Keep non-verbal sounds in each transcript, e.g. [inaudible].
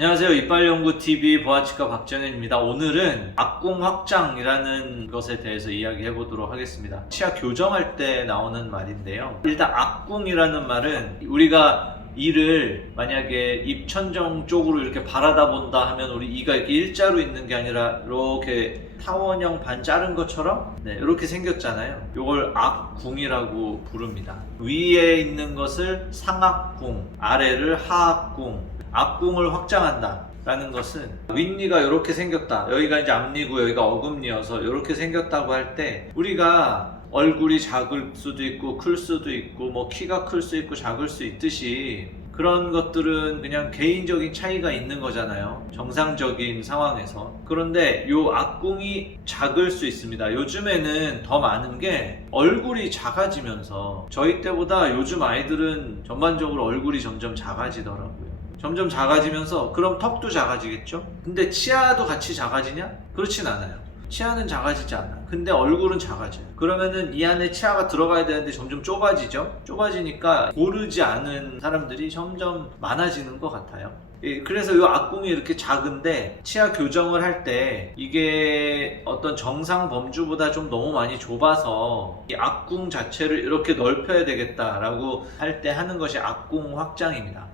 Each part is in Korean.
안녕하세요. 이빨연구TV 보아치과 박정현입니다. 오늘은 악궁 확장이라는 것에 대해서 이야기해 보도록 하겠습니다. 치아 교정할 때 나오는 말인데요. 일단 악궁이라는 말은 우리가 이를 만약에 입천정 쪽으로 이렇게 바라다 본다 하면 우리 이가 이렇게 일자로 있는 게 아니라 이렇게 타원형 반 자른 것처럼 네, 이렇게 생겼잖아요. 이걸 악궁이라고 부릅니다. 위에 있는 것을 상악궁, 아래를 하악궁, 앞궁을 확장한다. 라는 것은 윗니가 이렇게 생겼다. 여기가 이제 앞니고 여기가 어금니여서 이렇게 생겼다고 할 때 우리가 얼굴이 작을 수도 있고 클 수도 있고 뭐 키가 클 수 있고 작을 수 있듯이 그런 것들은 그냥 개인적인 차이가 있는 거잖아요. 정상적인 상황에서. 그런데 요 앞궁이 작을 수 있습니다. 요즘에는 더 많은 게 얼굴이 작아지면서 저희 때보다 요즘 아이들은 전반적으로 얼굴이 점점 작아지더라고요. 점점 작아지면서 그럼 턱도 작아지겠죠? 근데 치아도 같이 작아지냐? 그렇진 않아요. 치아는 작아지지 않아. 근데 얼굴은 작아져요. 그러면은 이 안에 치아가 들어가야 되는데 점점 좁아지죠? 좁아지니까 고르지 않은 사람들이 점점 많아지는 것 같아요. 예, 그래서 이 앞궁이 이렇게 작은데 치아 교정을 할 때 이게 어떤 정상 범주보다 좀 너무 많이 좁아서 이 앞궁 자체를 이렇게 넓혀야 되겠다라고 할 때 하는 것이 앞궁 확장입니다.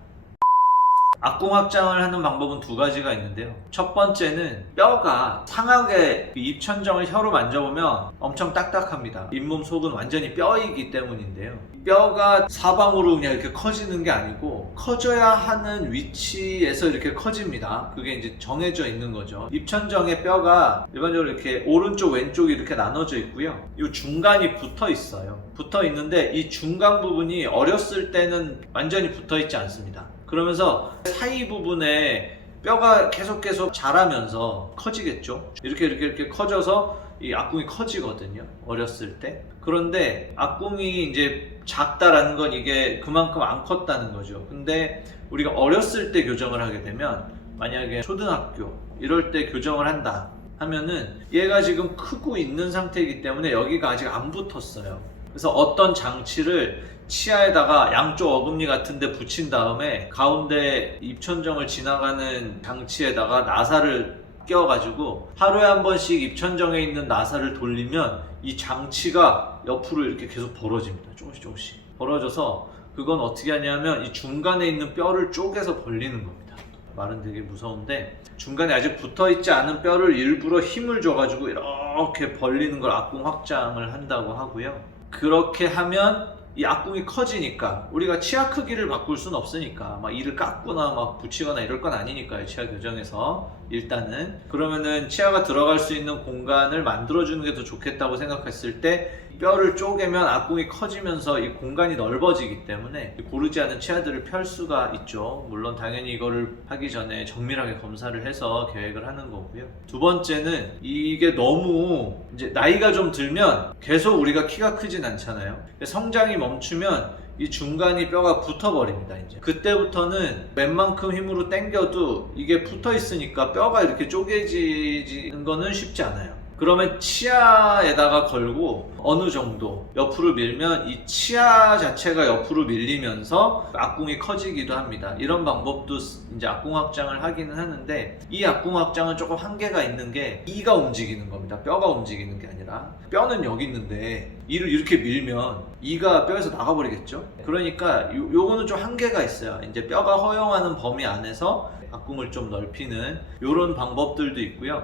악궁 확장을 하는 방법은 두 가지가 있는데요. 첫 번째는 뼈가 상하게 그 입천정을 혀로 만져보면 엄청 딱딱합니다. 잇몸 속은 완전히 뼈이기 때문인데요. 뼈가 사방으로 그냥 이렇게 커지는 게 아니고 커져야 하는 위치에서 이렇게 커집니다. 그게 이제 정해져 있는 거죠. 입천정의 뼈가 일반적으로 이렇게 오른쪽 왼쪽이 이렇게 나눠져 있고요. 이 중간이 붙어 있어요. 붙어 있는데 이 중간 부분이 어렸을 때는 완전히 붙어 있지 않습니다. 그러면서 사이 부분에 뼈가 계속 계속 자라면서 커지겠죠. 이렇게 이렇게 이렇게 커져서 이 앞궁이 커지거든요. 어렸을 때. 그런데 앞궁이 이제 작다라는 건 이게 그만큼 안 컸다는 거죠. 근데 우리가 어렸을 때 교정을 하게 되면 만약에 초등학교 이럴 때 교정을 한다 하면은 얘가 지금 크고 있는 상태이기 때문에 여기가 아직 안 붙었어요. 그래서 어떤 장치를 치아에다가 양쪽 어금니 같은 데 붙인 다음에 가운데 입천정을 지나가는 장치에다가 나사를 껴가지고 하루에 한 번씩 입천정에 있는 나사를 돌리면 이 장치가 옆으로 이렇게 계속 벌어집니다. 조금씩 조금씩. 벌어져서 그건 어떻게 하냐면 이 중간에 있는 뼈를 쪼개서 벌리는 겁니다. 말은 되게 무서운데 중간에 아직 붙어 있지 않은 뼈를 일부러 힘을 줘가지고 이렇게 벌리는 걸 앞궁 확장을 한다고 하고요. 그렇게 하면 이 앞궁이 커지니까 우리가 치아 크기를 바꿀 수는 없으니까 막 이를 깎거나 막 붙이거나 이럴 건 아니니까요 치아 교정에서 일단은 그러면은 치아가 들어갈 수 있는 공간을 만들어주는 게 더 좋겠다고 생각했을 때 뼈를 쪼개면 앞궁이 커지면서 이 공간이 넓어지기 때문에 고르지 않은 치아들을 펼 수가 있죠. 물론 당연히 이거를 하기 전에 정밀하게 검사를 해서 계획을 하는 거고요. 두 번째는 이게 너무 이제 나이가 좀 들면 계속 우리가 키가 크진 않잖아요. 성장이 멈추면 이 중간이 뼈가 붙어버립니다. 이제 그때부터는 웬만큼 힘으로 당겨도 이게 붙어 있으니까 뼈가 이렇게 쪼개지는 거는 쉽지 않아요. 그러면 치아에다가 걸고 어느 정도 옆으로 밀면 이 치아 자체가 옆으로 밀리면서 앞궁이 커지기도 합니다. 이런 방법도 이제 앞궁 확장을 하기는 하는데 이 앞궁 확장은 조금 한계가 있는 게 이가 움직이는 겁니다. 뼈가 움직이는 게 아니라 뼈는 여기 있는데 이를 이렇게 밀면 이가 뼈에서 나가버리겠죠. 그러니까 요, 요거는 좀 한계가 있어요. 이제 뼈가 허용하는 범위 안에서 앞궁을 좀 넓히는 이런 방법들도 있고요.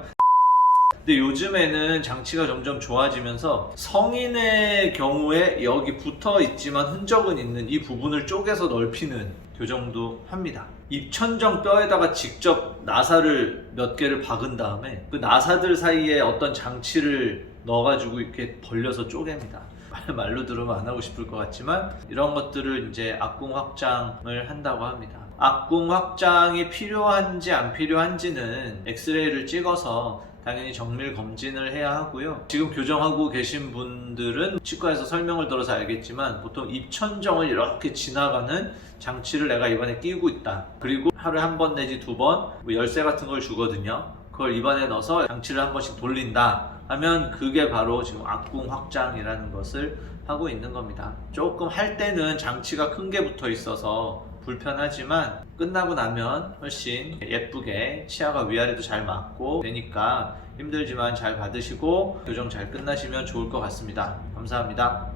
근데 요즘에는 장치가 점점 좋아지면서 성인의 경우에 여기 붙어 있지만 흔적은 있는 이 부분을 쪼개서 넓히는 교정도 합니다. 입천정 뼈에다가 직접 나사를 몇 개를 박은 다음에 그 나사들 사이에 어떤 장치를 넣어가지고 이렇게 벌려서 쪼갭니다. 말- [laughs] 말로 들으면 안 하고 싶을 것 같지만 이런 것들을 이제 악궁 확장을 한다고 합니다. 악궁 확장이 필요한지 안 필요한지는 엑스레이를 찍어서 당연히 정밀 검진을 해야 하고요. 지금 교정하고 계신 분들은 치과에서 설명을 들어서 알겠지만 보통 입천정을 이렇게 지나가는 장치를 내가 입안에 끼고 있다. 그리고 하루에 한 번 내지 두번뭐 열쇠 같은 걸 주거든요. 그걸 입안에 넣어서 장치를 한 번씩 돌린다 하면 그게 바로 지금 악궁 확장이라는 것을 하고 있는 겁니다. 조금 할 때는 장치가 큰 게 붙어 있어서 불편하지만 끝나고 나면 훨씬 예쁘게 치아가 위아래도 잘 맞고 되니까 힘들지만 잘 받으시고 교정 잘 끝나시면 좋을 것 같습니다. 감사합니다.